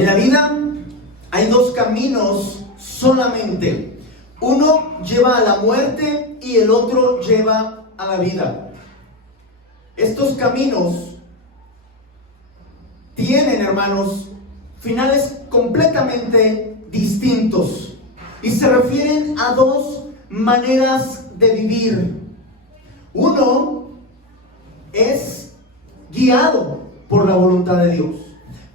En la vida hay dos caminos solamente. Uno lleva a la muerte y el otro lleva a la vida. Estos caminos tienen, hermanos, finales completamente distintos y se refieren a dos maneras de vivir. Uno es guiado por la voluntad de Dios,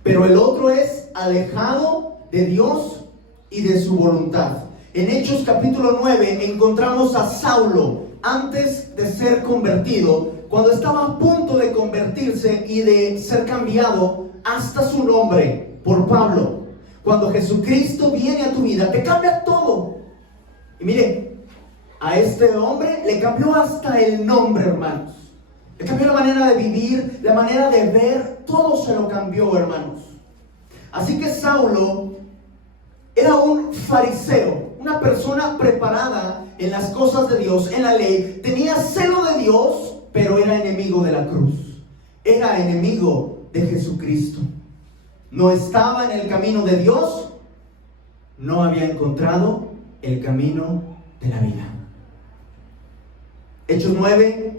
pero el otro es alejado de Dios y de su voluntad. En Hechos capítulo 9 encontramos a Saulo antes de ser convertido, cuando estaba a punto de convertirse y de ser cambiado hasta su nombre por Pablo. Cuando Jesucristo viene a tu vida, te cambia todo. Y mire, a este hombre le cambió hasta el nombre, hermanos. Le cambió la manera de vivir, la manera de ver, todo se lo cambió, hermanos. Así que Saulo era un fariseo, una persona preparada en las cosas de Dios, en la ley. Tenía celo de Dios, pero era enemigo de la cruz. Era enemigo de Jesucristo. No estaba en el camino de Dios. No había encontrado el camino de la vida. Hechos 9,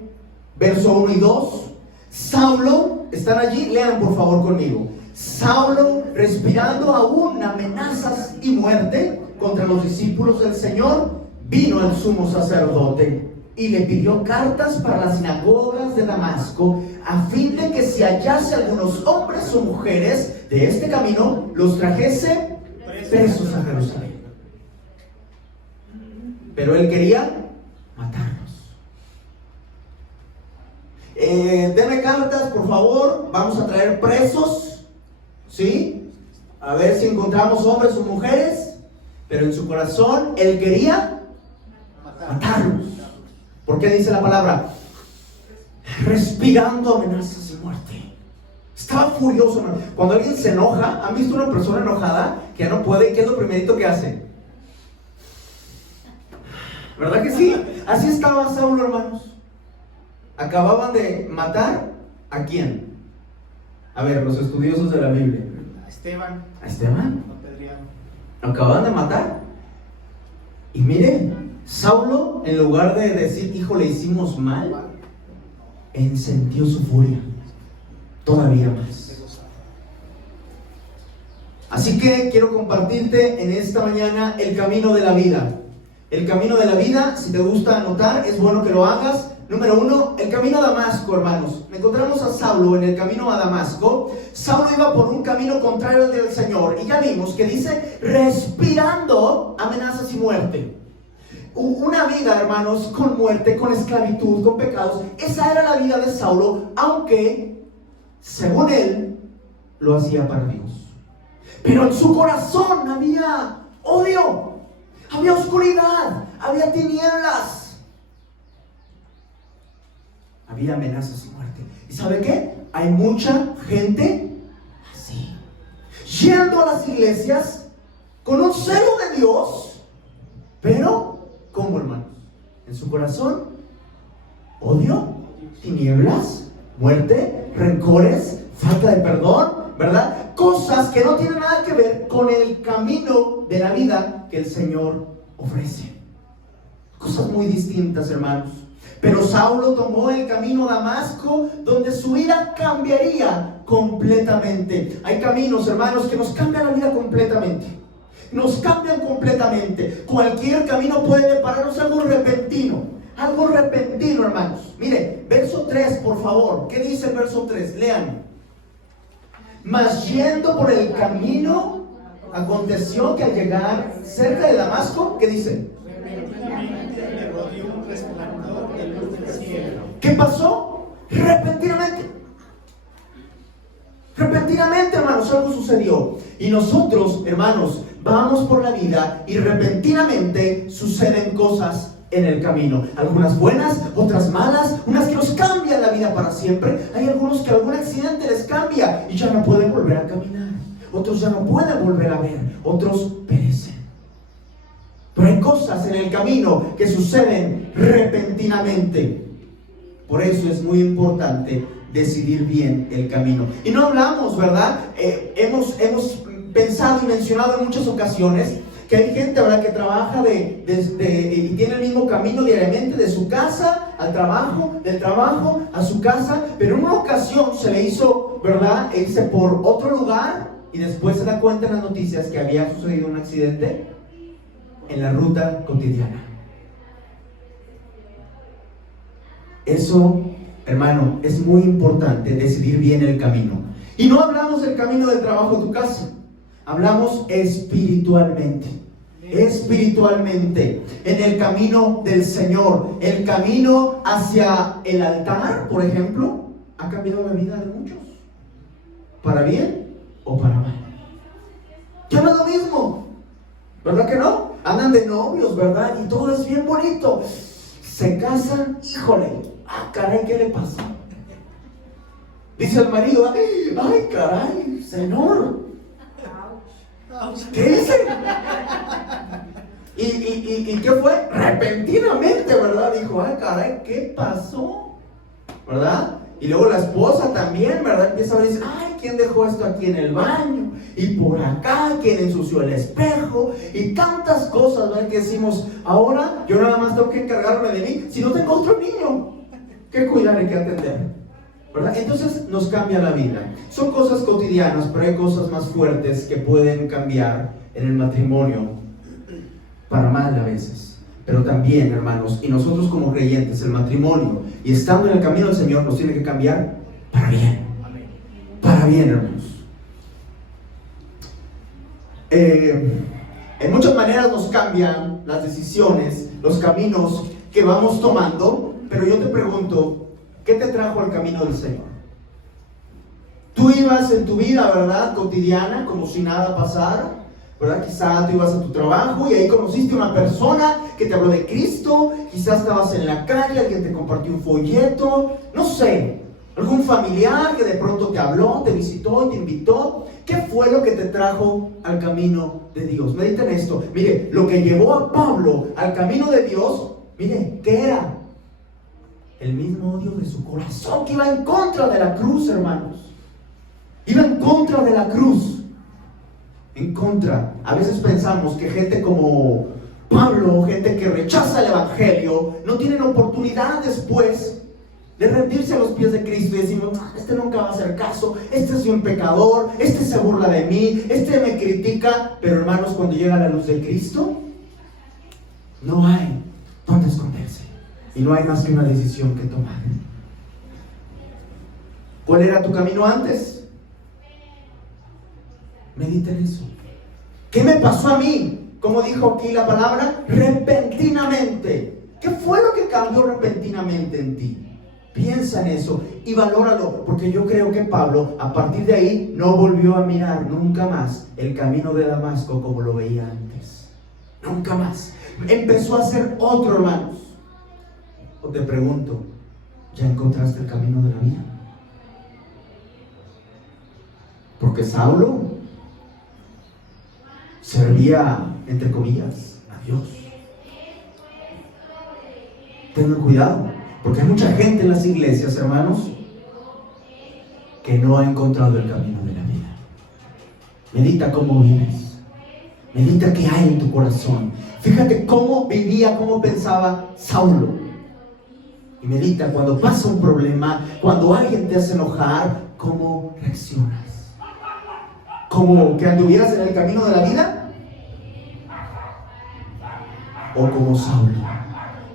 verso 1 y 2. Saulo, ¿están allí? Lean por favor conmigo. Saulo, respirando aún amenazas y muerte contra los discípulos del Señor, vino al sumo sacerdote y le pidió cartas para las sinagogas de Damasco, a fin de que si hallase algunos hombres o mujeres de este camino, los trajese presos a Jerusalén. Pero él quería matarlos. Denme cartas, por favor. Vamos a traer presos, ¿sí? A ver si encontramos hombres o mujeres. Pero en su corazón él quería matarlos. ¿Por qué dice la palabra? Respirando amenazas y muerte. Estaba furioso, hermano. Cuando alguien se enoja, ¿han visto una persona enojada que ya no puede? ¿Qué es lo primerito que hace? ¿Verdad que sí? Así estaba Saulo, hermanos. Acababan de matar ¿a quién? A ver, los estudiosos de la Biblia. A Esteban. ¿A Esteban? A Acababan de matar. Y miren, Saulo, en lugar de decir, hijo, le hicimos mal, encendió su furia todavía más. Así que quiero compartirte en esta mañana el camino de la vida. El camino de la vida, si te gusta anotar, es bueno que lo hagas. Número 1, el camino a Damasco, hermanos. Encontramos a Saulo en el camino a Damasco. Saulo iba por un camino contrario al del Señor. Y ya vimos que dice, respirando amenazas y muerte. Una vida, hermanos, con muerte, con esclavitud, con pecados. Esa era la vida de Saulo, aunque, según él, lo hacía para Dios. Pero en su corazón había odio, había oscuridad, había tinieblas. Había amenazas y muerte. ¿Y sabe qué? Hay mucha gente así, yendo a las iglesias con un celo de Dios, pero ¿cómo, hermanos? En su corazón, odio, tinieblas, muerte, rencores, falta de perdón, ¿verdad? Cosas que no tienen nada que ver con el camino de la vida que el Señor ofrece. Cosas muy distintas, hermanos. Pero Saulo tomó el camino a Damasco, donde su vida cambiaría completamente. Hay caminos, hermanos, que nos cambian la vida completamente. Nos cambian completamente. Cualquier camino puede depararnos algo repentino. Algo repentino, hermanos. Mire, verso 3, por favor. ¿Qué dice el verso 3? Lean. Mas yendo por el camino, aconteció que al llegar cerca de Damasco, ¿qué dice? ¿Qué pasó? Repentinamente. Repentinamente, hermanos, algo sucedió. Y nosotros, hermanos, vamos por la vida y repentinamente suceden cosas en el camino. Algunas buenas, otras malas, unas que nos cambian la vida para siempre. Hay algunos que algún accidente les cambia y ya no pueden volver a caminar. Otros ya no pueden volver a ver. Otros perecen. Pero hay cosas en el camino que suceden repentinamente. Por eso es muy importante decidir bien el camino. Y no hablamos, ¿verdad? Hemos pensado y mencionado en muchas ocasiones que hay gente, ¿verdad?, que trabaja y tiene el mismo camino diariamente de su casa al trabajo, del trabajo a su casa, pero en una ocasión se le hizo, ¿verdad?, irse por otro lugar y después se da cuenta en las noticias que había sucedido un accidente en la ruta cotidiana. Eso, hermano, es muy importante, decidir bien el camino. Y no hablamos del camino del trabajo a tu casa, hablamos espiritualmente. Espiritualmente, en el camino del Señor, el camino hacia el altar, por ejemplo, ha cambiado la vida de muchos, para bien o para mal. Ya no es lo mismo, ¿verdad que no? Andan de novios, ¿verdad? Y todo es bien bonito. Se casan, híjole, caray, ¿qué le pasó? Dice el marido, ay, caray, Señor, ¿qué hice? ¿Y qué fue? Repentinamente, ¿verdad? Dijo, ay, caray, ¿qué pasó? ¿Verdad? Y luego la esposa también, ¿verdad? Empieza a decir, ay, ¿quién dejó esto aquí en el baño? Y por acá, ¿quién ensució el espejo? Y tantas cosas, ¿verdad? Que decimos, ahora yo nada más tengo que encargarme de mí, si no tengo otro niño que cuidar y que atender, ¿verdad? Entonces nos cambia la vida. Son cosas cotidianas, pero hay cosas más fuertes que pueden cambiar en el matrimonio, para mal a veces. Pero también, hermanos, y nosotros como creyentes, el matrimonio, y estando en el camino del Señor, nos tiene que cambiar para bien. Para bien, hermanos. En muchas maneras nos cambian las decisiones, los caminos que vamos tomando, pero yo te pregunto, ¿qué te trajo al camino del Señor? Tú ibas en tu vida, ¿verdad?, cotidiana, como si nada pasara, ¿verdad? Quizás tú ibas a tu trabajo y ahí conociste a una persona que te habló de Cristo, quizás estabas en la calle, alguien te compartió un folleto, no sé, algún familiar que de pronto te habló, te visitó, te invitó. ¿Qué fue lo que te trajo al camino de Dios? Mediten esto. Mire, lo que llevó a Pablo al camino de Dios, mire, ¿qué era? El mismo odio de su corazón, que iba en contra de la cruz, hermanos. Iba en contra de la cruz. En contra. A veces pensamos que gente como Pablo, gente que rechaza el evangelio, no tienen oportunidad después de rendirse a los pies de Cristo y decimos, este nunca va a hacer caso, este es un pecador, este se burla de mí, este me critica. Pero hermanos, cuando llega la luz de Cristo, no hay dónde esconderse y no hay más que una decisión que tomar. ¿Cuál era tu camino antes? Medita en eso. ¿Qué me pasó a mí? Como dijo aquí la palabra, repentinamente. ¿Qué fue lo que cambió repentinamente en ti? Piensa en eso y valóralo, porque yo creo que Pablo, a partir de ahí, no volvió a mirar nunca más el camino de Damasco como lo veía antes. Nunca más. Empezó a ser otro, hermanos. O te pregunto, ¿ya encontraste el camino de la vida? Porque Saulo servía, entre comillas, a Dios. Tengan cuidado, porque hay mucha gente en las iglesias, hermanos, que no ha encontrado el camino de la vida. Medita cómo vives. Medita qué hay en tu corazón. Fíjate cómo vivía, cómo pensaba Saulo. Y medita cuando pasa un problema, cuando alguien te hace enojar, cómo reaccionas. ¿Como que anduvieras en el camino de la vida? ¿O como Saulo,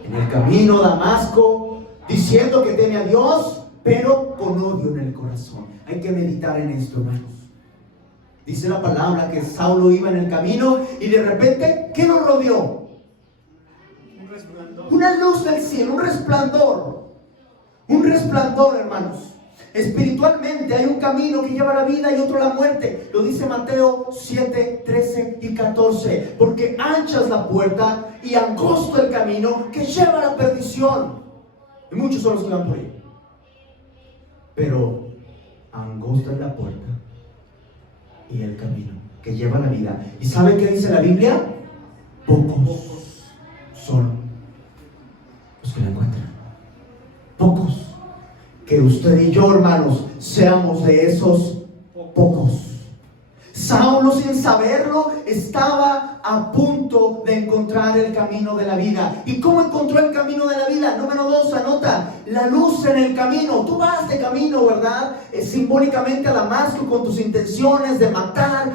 en el camino a Damasco, diciendo que teme a Dios, pero con odio en el corazón? Hay que meditar en esto, hermanos. Dice la palabra que Saulo iba en el camino y de repente, ¿qué lo rodeó? Un resplandor. Una luz del cielo, un resplandor. Un resplandor, hermanos. Espiritualmente hay un camino que lleva a la vida y otro a la muerte. Lo dice Mateo 7, 13 y 14. Porque ancha es la puerta y angosto el camino que lleva a la perdición. Y muchos son los que van por ahí. Pero angosta es la puerta y el camino que lleva a la vida. ¿Y sabe qué dice la Biblia? Pocos son los que la encuentran. Pocos. Que usted y yo, hermanos, seamos de esos pocos. Saulo, sin saberlo, estaba a punto de encontrar el camino de la vida. ¿Y cómo encontró el camino de la vida? Número 2, anota, la luz en el camino. Tú vas de camino, ¿verdad? Simbólicamente a Damasco con tus intenciones de matar,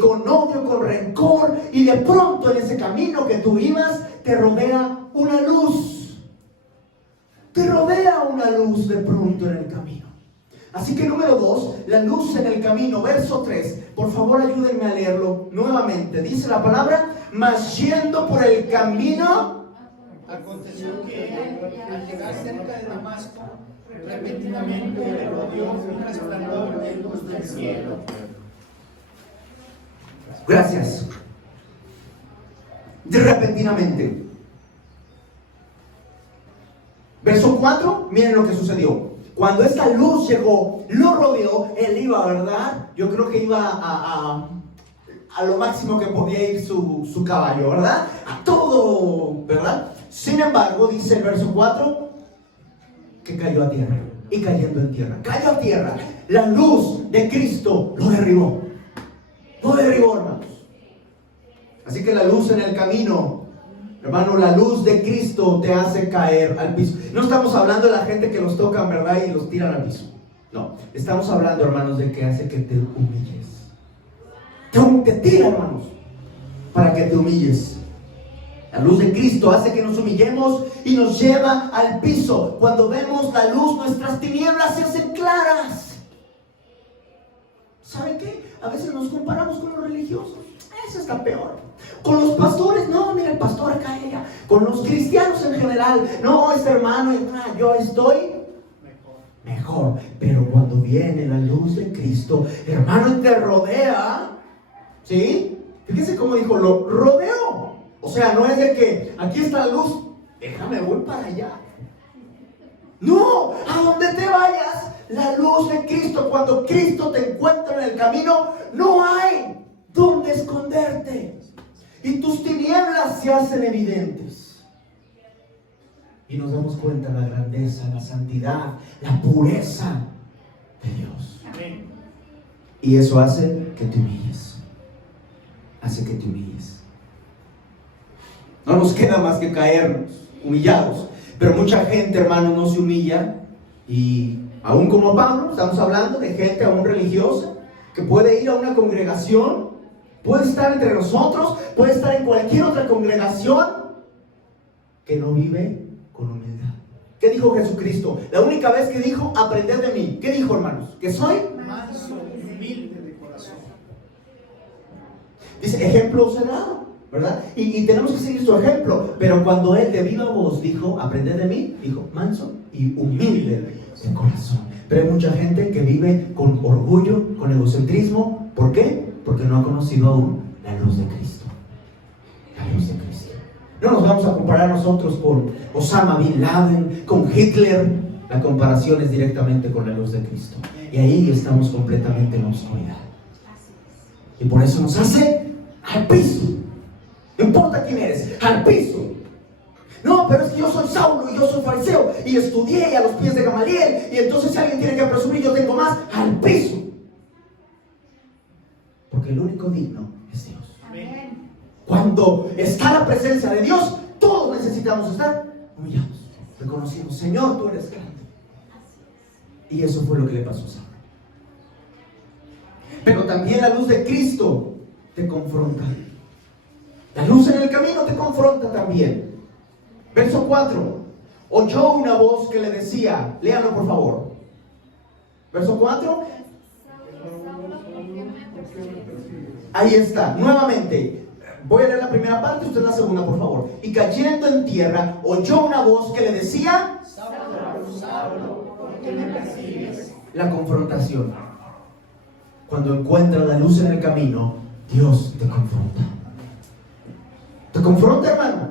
con odio, con rencor. Y de pronto en ese camino que tú ibas, te rodea una luz. Te rodea una luz de pronto en el camino. Así que número 2, la luz en el camino, verso 3. Por favor, ayúdenme a leerlo nuevamente. Dice la palabra: mas yendo por el camino, aconteció que al llegar cerca de Damasco, repentinamente le rodeó un resplandor de luz del cielo. Gracias. De repentinamente. Verso 4, miren lo que sucedió. Cuando esta luz llegó, lo rodeó, él iba, ¿verdad? Yo creo que iba a lo máximo que podía ir su caballo, ¿verdad? A todo, ¿verdad? Sin embargo, dice el verso 4, que cayó a tierra. Y cayendo en tierra, cayó a tierra. La luz de Cristo lo derribó. Lo derribó, hermanos. Así que la luz en el camino, hermano, la luz de Cristo te hace caer al piso. No estamos hablando de la gente que los tocan, ¿verdad? Y los tiran al piso. No, estamos hablando, hermanos, de que hace que te humilles. Te tira, hermanos, para que te humilles. La luz de Cristo hace que nos humillemos y nos lleva al piso. Cuando vemos la luz, nuestras tinieblas se hacen claras. ¿Saben qué? A veces nos comparamos con los religiosos. Eso está peor. Con los pastores, no, mira, el pastor acá, ella. Con los cristianos en general, no, este hermano, yo estoy mejor. Pero cuando viene la luz de Cristo, hermano, te rodea, ¿sí? Fíjense cómo dijo, lo rodeó. O sea, no es de que aquí está la luz, déjame, voy para allá. No, a donde te vayas, la luz de Cristo, cuando Cristo te encuentra en el camino, no hay donde esconderte. Y tus tinieblas se hacen evidentes. Y nos damos cuenta de la grandeza, la santidad, la pureza de Dios. Amén. Y eso hace que te humilles. Hace que te humilles. No nos queda más que caernos humillados. Pero mucha gente, hermano, no se humilla. Y aún como Pablo, estamos hablando de gente aún religiosa, que puede ir a una congregación, puede estar entre nosotros, puede estar en cualquier otra congregación, que no vive con humildad. ¿Qué dijo Jesucristo? La única vez que dijo, aprended de mí. ¿Qué dijo, hermanos? Que soy manso y humilde de corazón. Dice, ejemplo será, ¿verdad? Y tenemos que seguir su ejemplo. Pero cuando él de viva voz dijo, aprended de mí, dijo, manso y humilde de corazón. Pero hay mucha gente que vive con orgullo, con egocentrismo. ¿Por qué? Porque no ha conocido aún la luz de Cristo. La luz de Cristo. No nos vamos a comparar nosotros con Osama Bin Laden, con Hitler. La comparación es directamente con la luz de Cristo. Y ahí estamos completamente en la oscuridad. Y por eso nos hace al piso. No importa quién eres, al piso. No, pero es que yo soy Saulo y yo soy fariseo y estudié a los pies de Gamaliel, y entonces si alguien tiene que presumir, yo tengo más, al piso. Porque el único digno es Dios. Amén. Cuando está la presencia de Dios, todos necesitamos estar humillados, reconociendo, Señor, tú eres grande. Y eso fue lo que le pasó a Saulo. Pero también la luz de Cristo te confronta. La luz en el camino te confronta también. Verso 4. Oyó una voz que le decía, léalo por favor. Verso 4. Ahí está, nuevamente. Voy a leer la primera parte, usted la segunda, por favor. Y cayendo en tierra, oyó una voz que le decía, Saulo, Saulo, ¿por qué me persigues? la confrontación. Cuando encuentras la luz en el camino, Dios te confronta. Te confronta, hermano.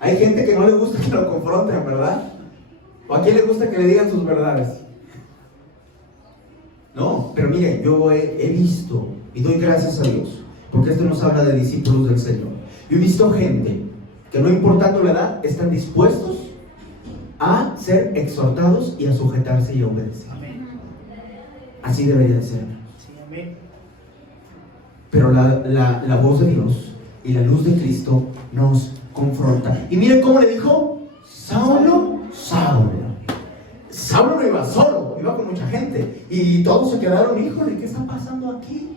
Hay gente que no le gusta que lo confronten, ¿verdad? ¿O a quién le gusta que le digan sus verdades? No, pero mire, yo he visto, y doy gracias a Dios, porque esto nos habla de discípulos del Señor. Yo he visto gente que, no importando la edad, están dispuestos a ser exhortados y a sujetarse y a obedecer. Amén. Así debería de ser. Sí, amén. pero la voz de Dios y la luz de Cristo nos confronta. Y miren cómo le dijo: Saulo, Saulo. Saulo no iba solo, iba con mucha gente. Y todos se quedaron: híjole, ¿qué está pasando aquí?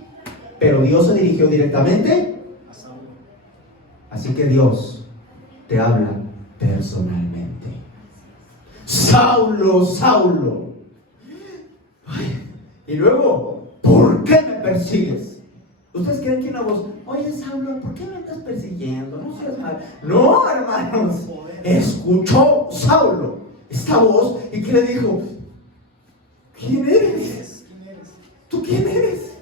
Pero Dios se dirigió directamente a Saulo. Así que Dios te habla personalmente. Saulo, Saulo. Ay, y luego, ¿por qué me persigues? ¿Ustedes creen que una voz: oye, Saulo, ¿por qué me estás persiguiendo? No seas mal. No, hermanos. Escuchó Saulo esta voz y ¿qué le dijo? ¿Quién eres? ¿Tú quién eres?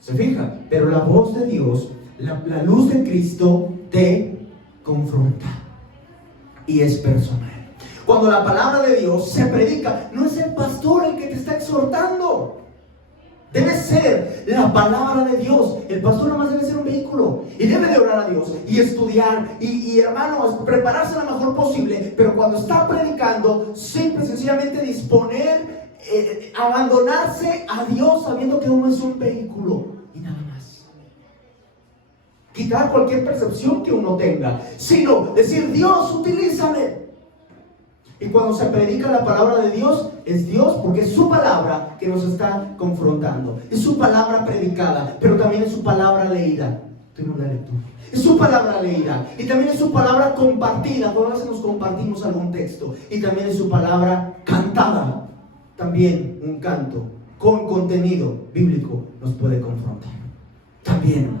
¿Se fija? Pero la voz de Dios, la luz de Cristo te confronta y es personal. Cuando la palabra de Dios se predica, no es el pastor el que te está exhortando. Debe ser la palabra de Dios. El pastor nomás debe ser un vehículo y debe de orar a Dios y estudiar y hermanos, prepararse lo mejor posible. Pero cuando está predicando, simple y sencillamente disponer, abandonarse a Dios sabiendo que uno es un vehículo y nada más. Quitar cualquier percepción que uno tenga, sino decir: Dios, utilízame. Y cuando se predica la palabra de Dios, es Dios, porque es su palabra que nos está confrontando. Es su palabra predicada, pero también es su palabra leída. Tuvimos la lectura. Es su palabra leída y también es su palabra compartida. Todas veces nos compartimos algún texto. Y también es su palabra cantada. También un canto con contenido bíblico nos puede confrontar. También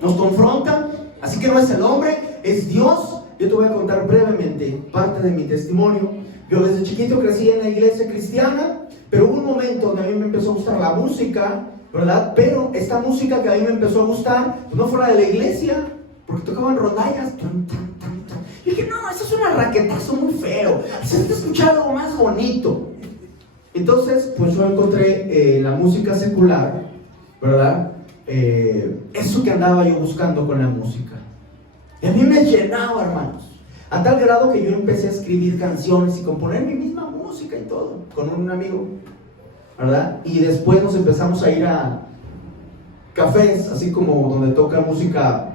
nos confronta. Así que no es el hombre, es Dios. Yo te voy a contar brevemente parte de mi testimonio. Yo desde chiquito crecí en la iglesia cristiana, pero hubo un momento donde a mí me empezó a gustar la música, ¿verdad? Pero esta música que a mí me empezó a gustar, pues no fue la de la iglesia, porque tocaban rondallas. Y dije: no, eso es un raquetazo muy feo. Necesito escuchar algo más bonito. Entonces, pues yo encontré la música secular, ¿verdad? Eso que andaba yo buscando con la música. Y a mí me llenaba, hermanos, a tal grado que yo empecé a escribir canciones y componer mi misma música y todo, con un amigo, ¿verdad? Y después nos empezamos a ir a cafés, así como donde toca música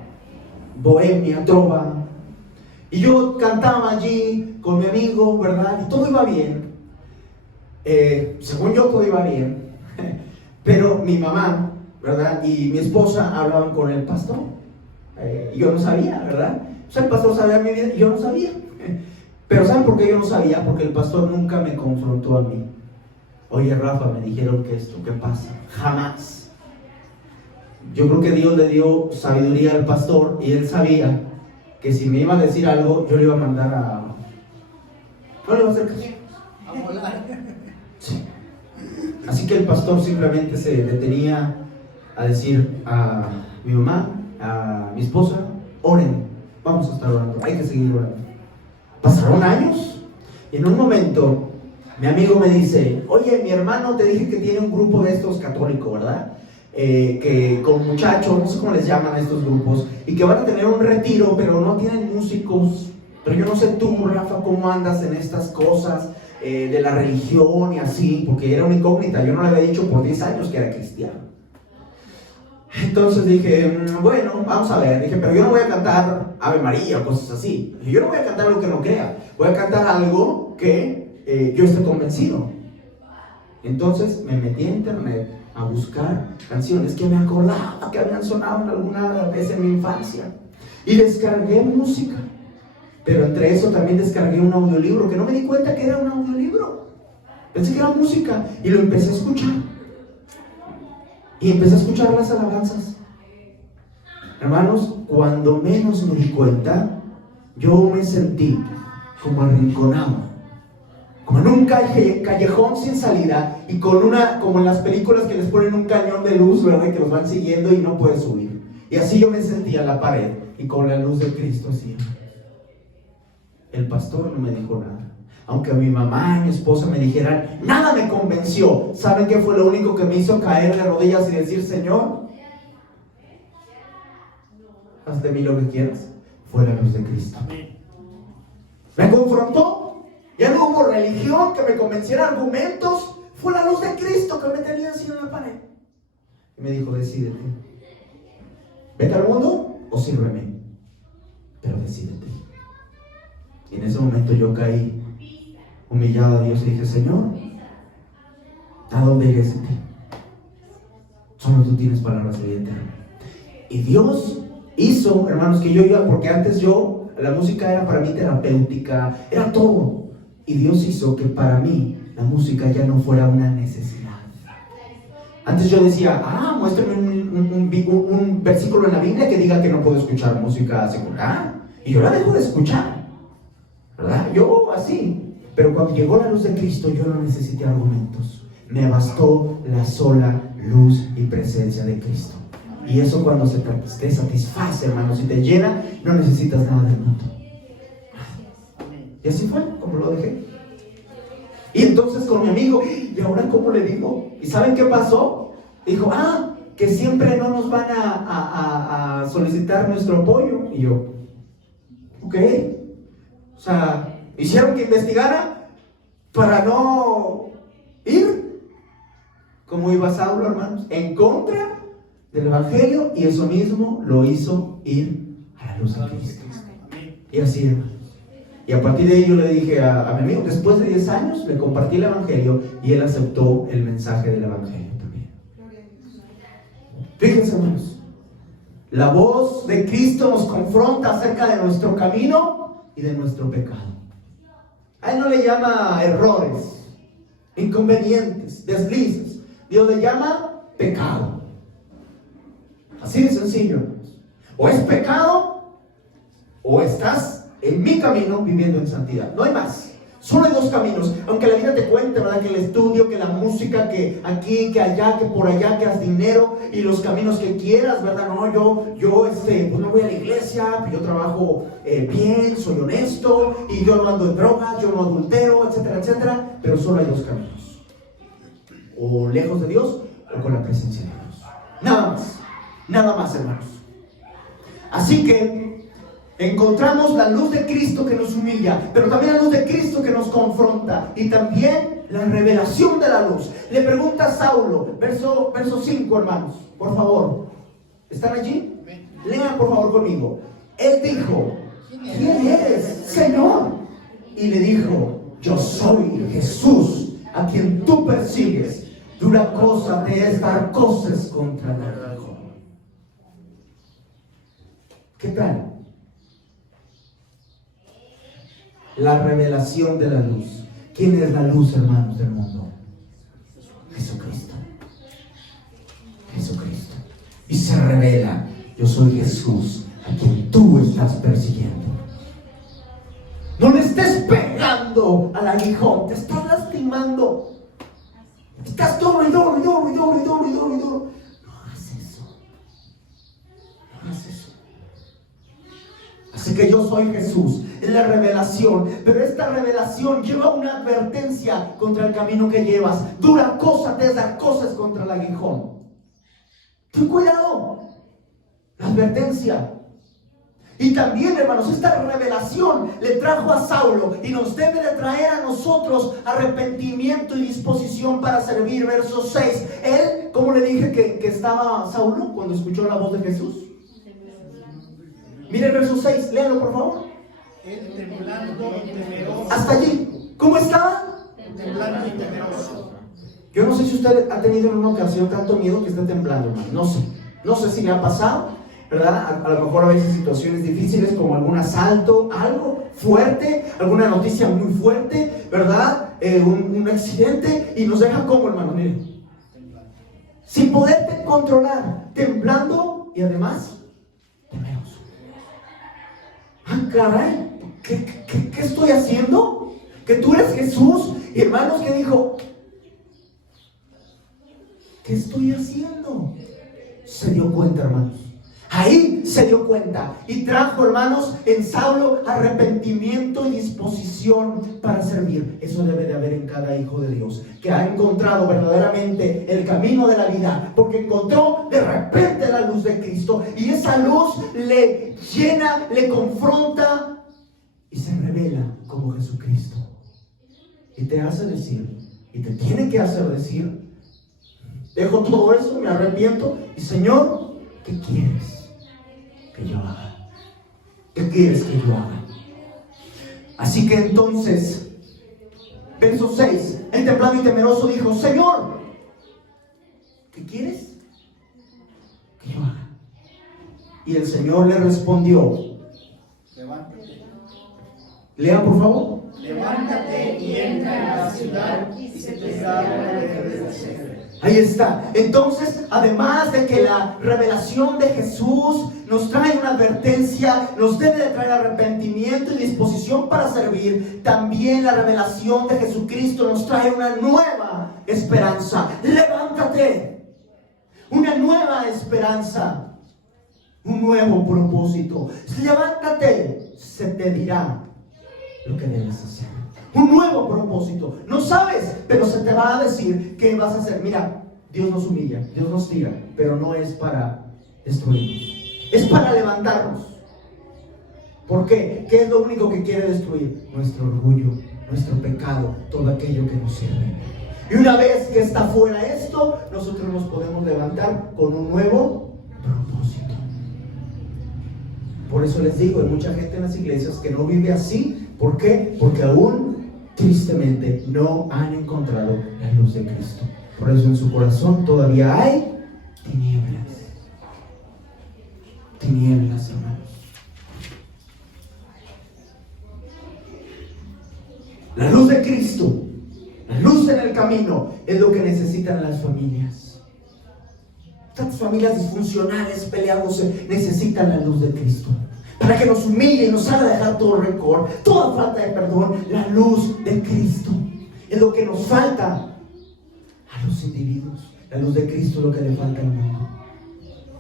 bohemia, trova. Y yo cantaba allí con mi amigo, ¿verdad? Y todo iba bien. Según yo, todo iba bien. Pero mi mamá, ¿verdad? Y mi esposa hablaban con el pastor. Yo no sabía, ¿verdad? O sea, el pastor sabía mi vida y yo no sabía. Pero ¿saben por qué yo no sabía? Porque el pastor nunca me confrontó a mí. Oye, Rafa, me dijeron que esto, ¿qué pasa? Jamás. Yo creo que Dios le dio sabiduría al pastor y él sabía que si me iba a decir algo, yo le iba a mandar a... no le iba a hacer caso. A volar. Sí. Así que el pastor simplemente se detenía a decir a mi mamá, a mi esposa: oren, vamos a estar orando, hay que seguir orando. Pasaron años y en un momento mi amigo me dice: oye, mi hermano, te dije que tiene un grupo de estos católicos, ¿verdad? Que con muchachos, no sé cómo les llaman a estos grupos, y que van a tener un retiro, pero no tienen músicos. Pero yo no sé tú, Rafa, cómo andas en estas cosas de la religión y así, porque era una incógnita. Yo no le había dicho por 10 años que era cristiano. Entonces dije: bueno, vamos a ver. Dije: pero yo no voy a cantar Ave María o cosas así. Dije: yo no voy a cantar algo que no crea. Voy a cantar algo que yo esté convencido. Entonces me metí a internet a buscar canciones que me acordaba que habían sonado en alguna vez en mi infancia. Y descargué música. Pero entre eso también descargué un audiolibro, que no me di cuenta que era un audiolibro. Pensé que era música y lo empecé a escuchar. Y empecé a escuchar las alabanzas. Hermanos, cuando menos me di cuenta, yo me sentí como arrinconado, como en un callejón sin salida, y con como en las películas que les ponen un cañón de luz, ¿verdad? Que los van siguiendo y no puedes subir. Y así yo me sentía en la pared y con la luz de Cristo así. El pastor no me dijo nada. Aunque mi mamá y mi esposa me dijeran, nada me convenció. ¿Saben qué fue lo único que me hizo caer de rodillas y decir: Señor, haz de mí lo que quieras? Fue la luz de Cristo. Me confrontó. Ya no hubo religión que me convenciera, argumentos. Fue la luz de Cristo que me tenía así en la pared. y me dijo, decídete. Vete al mundo o sírveme, pero decídete. Y en ese momento yo caí humillado a Dios y dije, Señor, ¿a dónde iré sin ti? Solo tú tienes palabras de vida eterna. Y Dios hizo, hermanos, que yo iba, porque antes la música era para mí terapéutica, era todo. Y Dios hizo que para mí la música ya no fuera una necesidad. Antes yo decía, muéstrame un versículo en la Biblia que diga que no puedo escuchar música secular. Y yo la dejo de escuchar, ¿verdad? Yo así. Pero cuando llegó la luz de Cristo, yo no necesité argumentos. Me bastó la sola luz y presencia de Cristo. Y eso cuando te satisface, hermanos, y te llena, no necesitas nada del mundo. Y así fue como lo dejé. Y entonces con mi amigo, ¿y ahora cómo le digo? ¿Y saben qué pasó? Dijo, que siempre no nos van a solicitar nuestro apoyo. Y yo, ok. O sea, hicieron que investigara para no ir. Como iba Saulo, hermanos, en contra del Evangelio, y eso mismo lo hizo ir a la luz de Cristo. Y así, hermanos. Y a partir de ahí yo le dije a mi amigo, después de 10 años, le compartí el Evangelio y él aceptó el mensaje del Evangelio también. Fíjense, hermanos, la voz de Cristo nos confronta acerca de nuestro camino y de nuestro pecado. A él no le llama errores, inconvenientes, deslices. Dios le llama pecado. Así de sencillo, hermanos. O es pecado, o estás en mi camino viviendo en santidad. No hay más. Solo hay dos caminos. Aunque la vida te cuente, ¿verdad? Que el estudio, que la música, que aquí, que allá, que por allá, que haz dinero y los caminos que quieras, ¿verdad? No, yo pues no voy a la iglesia, yo trabajo bien, soy honesto y yo no ando en drogas, yo no adultero, etcétera, etcétera. Pero solo hay dos caminos. O lejos de Dios o con la presencia de Dios. Nada más. Nada más, hermanos. Así que encontramos la luz de Cristo que nos humilla, pero también la luz de Cristo que nos confronta, y también la revelación de la luz. Le pregunta a Saulo, verso 5, hermanos, por favor. ¿Están allí? Lean por favor conmigo. Él dijo, ¿quién eres, Señor? Y le dijo, yo soy Jesús, a quien tú persigues. Dura cosa te es dar cosas contra el aguijón. ¿Qué tal? La revelación de la luz. ¿Quién es la luz, hermanos, del mundo? Jesucristo. Jesucristo. Y se revela, yo soy Jesús, a quien tú estás persiguiendo. No le estés pegando al aguijón, te estás lastimando. Estás duro y duro y duro y duro y duro y duro y duro. No hagas eso. No hagas eso. Así que yo soy Jesús, es la revelación, pero esta revelación lleva una advertencia contra el camino que llevas. Dura cosa te da cosas contra el aguijón. Ten cuidado, la advertencia. Y también, hermanos, esta revelación le trajo a Saulo y nos debe de traer a nosotros arrepentimiento y disposición para servir. Verso 6. Él, ¿cómo le dije que estaba Saulo cuando escuchó la voz de Jesús? Mire el verso 6, léalo por favor. Él temblando y temeroso. Hasta allí. ¿Cómo estaba? Temblando y temeroso. Yo no sé si usted ha tenido en una ocasión tanto miedo que está temblando, hermano. No sé si le ha pasado, ¿verdad? A lo mejor a veces situaciones difíciles como algún asalto, algo fuerte, alguna noticia muy fuerte, ¿verdad? Un accidente y nos deja como, hermano, mire, sin poderte controlar, temblando y además temeroso. Caray, ¿qué estoy haciendo? Que tú eres Jesús. Y hermanos, ¿qué dijo? ¿Qué estoy haciendo? Se dio cuenta, hermanos. Ahí se dio cuenta y trajo, hermanos, en Saulo arrepentimiento y disposición para servir. Eso debe de haber en cada hijo de Dios, que ha encontrado verdaderamente el camino de la vida, porque encontró de repente la luz de Cristo, y esa luz le llena, le confronta y se revela como Jesucristo. Y te hace decir, y te tiene que hacer decir, Dejo todo eso, me arrepiento y Señor, ¿qué quieres que yo haga? ¿Qué quieres que yo haga? Así que entonces, verso 6, el templado y temeroso dijo, Señor, ¿qué quieres que yo haga? Y el Señor le respondió, levántate. Lea por favor. Levántate y entra en la ciudad y se te dará lo que debes hacer. Ahí está. Entonces, además de que la revelación de Jesús nos trae una advertencia, nos debe de traer arrepentimiento y disposición para servir, también la revelación de Jesucristo nos trae una nueva esperanza. Levántate. Una nueva esperanza. Un nuevo propósito. Levántate. Se te dirá lo que debes hacer. Un nuevo propósito. No sabes, pero se te va a decir qué vas a hacer. Mira, Dios nos humilla, Dios nos tira, pero no es para destruirnos. Es para levantarnos. ¿Por qué? ¿Qué es lo único que quiere destruir? Nuestro orgullo, nuestro pecado, todo aquello que nos sirve. Y una vez que está fuera esto, nosotros nos podemos levantar con un nuevo propósito. Por eso les digo, hay mucha gente en las iglesias que no vive así. ¿Por qué? Porque aún, tristemente, no han encontrado la luz de Cristo. Por eso en su corazón todavía hay tinieblas. Tinieblas, hermanos. La luz de Cristo, la luz en el camino, es lo que necesitan las familias. Estas familias disfuncionales, peleándose, necesitan la luz de Cristo. Para que nos humille y nos haga dejar todo rencor, toda falta de perdón. La luz de Cristo es lo que nos falta a los individuos. La luz de Cristo es lo que le falta al mundo.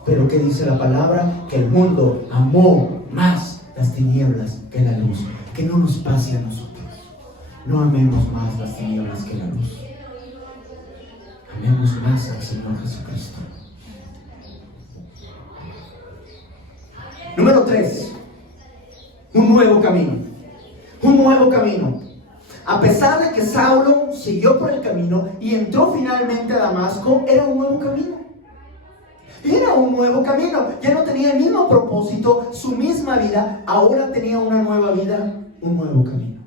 Pero ¿qué dice la palabra? Que el mundo amó más las tinieblas que la luz. Que no nos pase a nosotros. No amemos más las tinieblas que la luz. Amemos más al Señor Jesucristo. Número 3. Un nuevo camino. Un nuevo camino. A pesar de que Saulo siguió por el camino y entró finalmente a Damasco, era un nuevo camino. Era un nuevo camino. Ya no tenía el mismo propósito, su misma vida. Ahora tenía una nueva vida, un nuevo camino.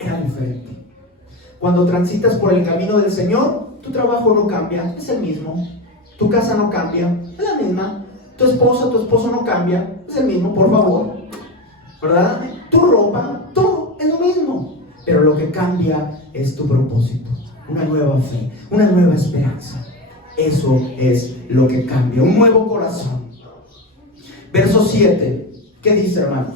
Era diferente. Cuando transitas por el camino del Señor, tu trabajo no cambia, es el mismo. Tu casa no cambia, es la misma. Tu esposa, tu esposo no cambia, es el mismo, por favor, ¿verdad? Tu ropa, todo es lo mismo. Pero lo que cambia es tu propósito, una nueva fe, una nueva esperanza. Eso es lo que cambia, un nuevo corazón. Verso 7, ¿qué dice, hermanos?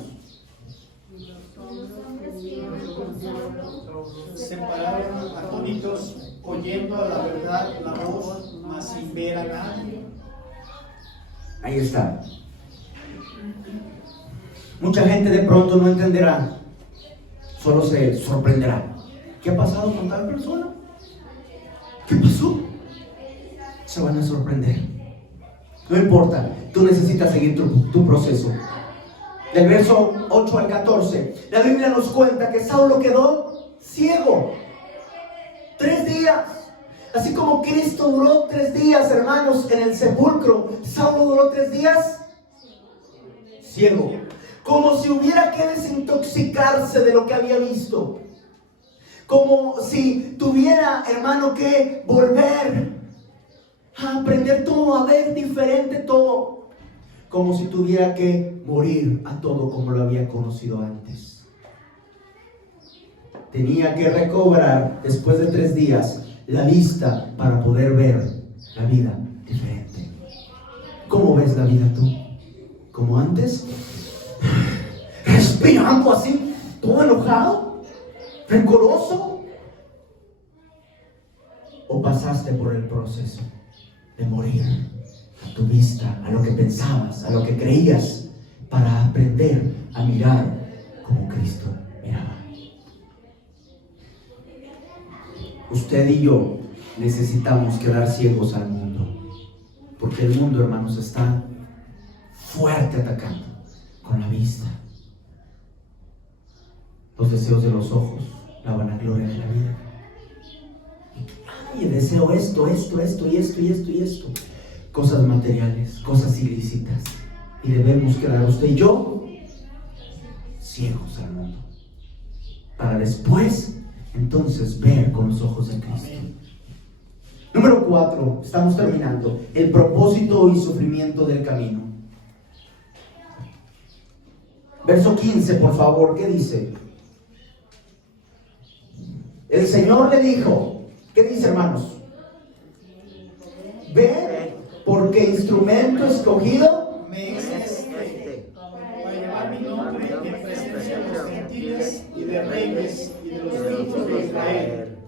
Se pararon atónitos, oyendo a la verdad la voz, mas sin ver a nadie. Ahí está. Mucha gente de pronto no entenderá, solo se sorprenderá. ¿Qué ha pasado con tal persona? ¿Qué pasó? Se van a sorprender. No importa, tú necesitas seguir tu proceso. Del verso 8 al 14, la Biblia nos cuenta que Saulo quedó ciego 3 días. Así como Cristo duró 3 días, hermanos, en el sepulcro, Saulo duró 3 días ciego. Como si hubiera que desintoxicarse de lo que había visto. Como si tuviera, hermano, que volver a aprender todo, a ver diferente todo. Como si tuviera que morir a todo como lo había conocido antes. Tenía que recobrar, después de 3 días, la vista para poder ver la vida diferente. ¿Cómo ves la vida tú? ¿Como antes? Respirando así, todo enojado, rencoroso. ¿O pasaste por el proceso de morir a tu vista, a lo que pensabas, a lo que creías, para aprender a mirar como Cristo miraba? Usted y yo necesitamos quedar ciegos al mundo, porque el mundo, hermanos, está fuerte atacando con la vista, los deseos de los ojos, la vanagloria de la vida. y deseo esto y esto. Cosas materiales, cosas ilícitas. Y debemos quedar usted y yo ciegos al mundo, para después entonces ver con los ojos de Cristo. Número 4, estamos terminando. El propósito y sufrimiento del camino. Verso 15, por favor, ¿qué dice? El Señor le dijo, ¿qué dice, hermanos? Ve, porque instrumento escogido me es para llevar mi nombre en presencia de los gentiles y de reyes y de los hijos de Israel.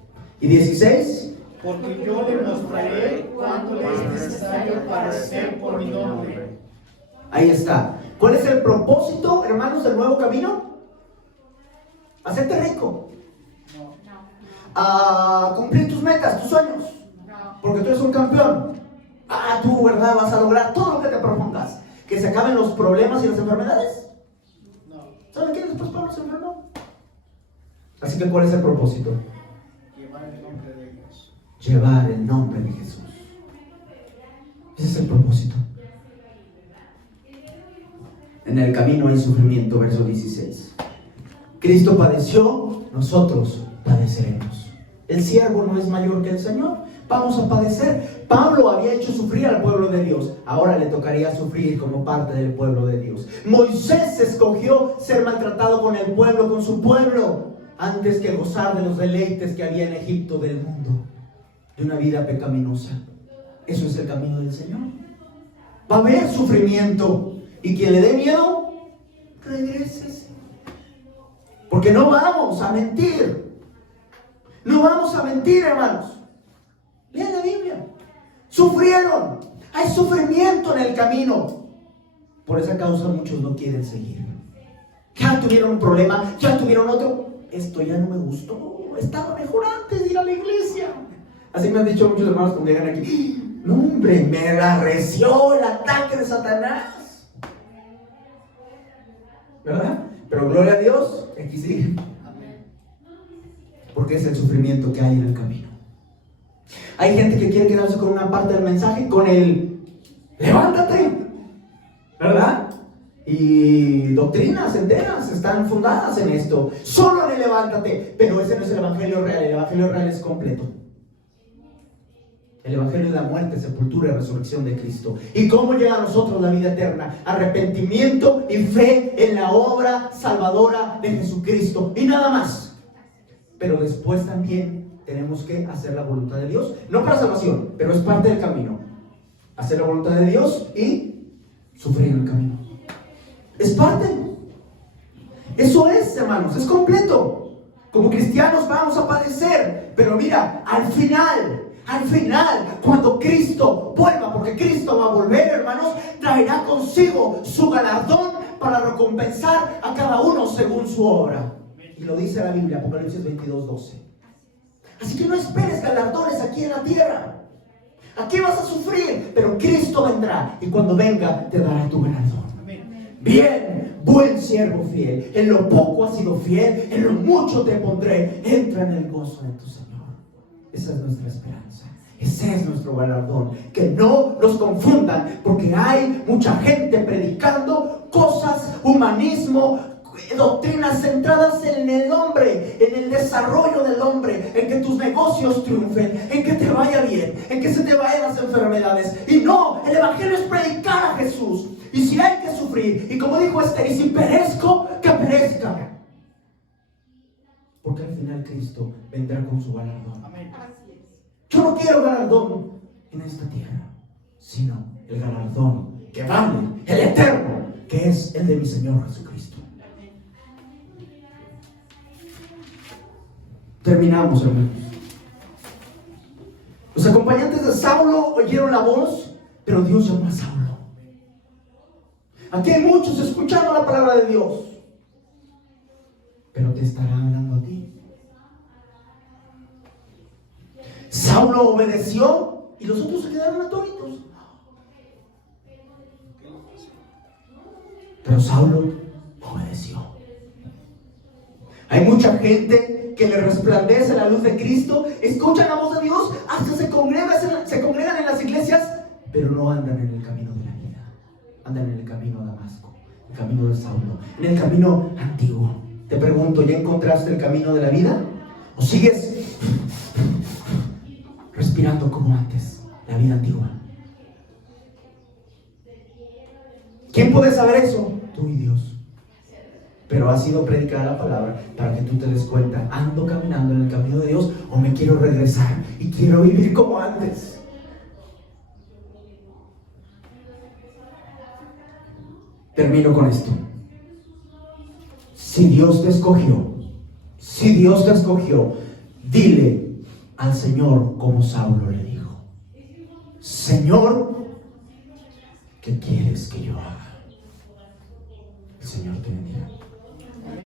Y 16. Porque yo le mostraré cuánto le es necesario padecer por mi nombre. Ahí está. ¿Cuál es el propósito, hermanos, del nuevo camino? Hacerte rico. A cumplir tus metas, tus sueños. Porque tú eres un campeón. Tú, ¿verdad? Vas a lograr todo lo que te propongas. Que se acaben los problemas y las enfermedades. ¿Saben quién después Pablo se enfermó? Así que, ¿cuál es el propósito? Llevar el nombre de Dios. Llevar el nombre de Jesús. Ese es el propósito. En el camino hay sufrimiento, verso 16. Cristo padeció, nosotros padeceremos. El siervo no es mayor que el Señor. Vamos a padecer. Pablo había hecho sufrir al pueblo de Dios. Ahora le tocaría sufrir como parte del pueblo de Dios. Moisés escogió ser maltratado con el pueblo, con su pueblo, antes que gozar de los deleites que había en Egipto del mundo, de una vida pecaminosa. Eso es el camino del Señor. Va a haber sufrimiento. Y quien le dé miedo, regrésese. Porque no vamos a mentir. No vamos a mentir, hermanos. Lean la Biblia. Sufrieron. Hay sufrimiento en el camino. Por esa causa muchos no quieren seguir. Ya tuvieron un problema, ya tuvieron otro. Esto ya no me gustó. Estaba mejor antes de ir a la iglesia. Así me han dicho muchos hermanos cuando llegan aquí. No, hombre, me arreció el ataque de Satanás. ¿Verdad? Pero gloria a Dios, aquí sigue. Porque es el sufrimiento que hay en el camino. Hay gente que quiere quedarse con una parte del mensaje, con el levántate, ¿verdad? Y doctrinas enteras están fundadas en esto. Solo en el levántate. Pero ese no es el evangelio real. El evangelio real es completo. El evangelio es la muerte, sepultura y resurrección de Cristo. ¿Y cómo llega a nosotros la vida eterna? Arrepentimiento y fe en la obra salvadora de Jesucristo. Y nada más. Pero después también tenemos que hacer la voluntad de Dios. No para salvación, pero es parte del camino. Hacer la voluntad de Dios y sufrir en el camino. Es parte. Eso es, hermanos, es completo. Como cristianos vamos a padecer. Pero mira, al final, cuando Cristo vuelva, porque Cristo va a volver, hermanos, traerá consigo su galardón para recompensar a cada uno según su obra. Y lo dice la Biblia, Apocalipsis 22:12. Así que no esperes galardones aquí en la tierra. Aquí vas a sufrir, pero Cristo vendrá y cuando venga te dará tu galardón. Bien, buen siervo fiel. En lo poco has sido fiel, en lo mucho te pondré. Entra en el gozo de tu Señor. Esa es nuestra esperanza. Ese es nuestro galardón. Que no nos confundan, porque hay mucha gente predicando cosas, humanismo, doctrinas centradas en el hombre, en el desarrollo del hombre, en que tus negocios triunfen, en que te vaya bien, en que se te vayan las enfermedades. Y no, el evangelio es predicar a Jesús. Y si hay que sufrir, y como dijo Esther, y si perezco, que perezca. Porque al final Cristo vendrá con su galardón. Amén. Yo no quiero galardón en esta tierra, sino el galardón que vale, el eterno, que es el de mi Señor Jesucristo. Terminamos, hermanos. Los acompañantes de Saulo oyeron la voz, pero Dios llamó a Saulo. Aquí hay muchos escuchando la palabra de Dios, pero te estará hablando a ti. Saulo obedeció y los otros se quedaron atónitos. Pero Saulo obedeció. Hay mucha gente que le resplandece la luz de Cristo, escuchan la voz de Dios, hasta se congregan en las iglesias, pero no andan en el camino de la vida. Andan en el camino de Damasco, el camino de Saulo, en el camino antiguo. Te pregunto, ¿ya encontraste el camino de la vida? ¿O sigues respirando como antes, la vida antigua? ¿Quién puede saber eso? Tú y Dios. Pero ha sido predicada la palabra para que tú te des cuenta, ¿ando caminando en el camino de Dios o me quiero regresar y quiero vivir como antes? Termino con esto. Si Dios te escogió, dile al Señor como Saulo le dijo: Señor, ¿qué quieres que yo haga? El Señor te bendiga.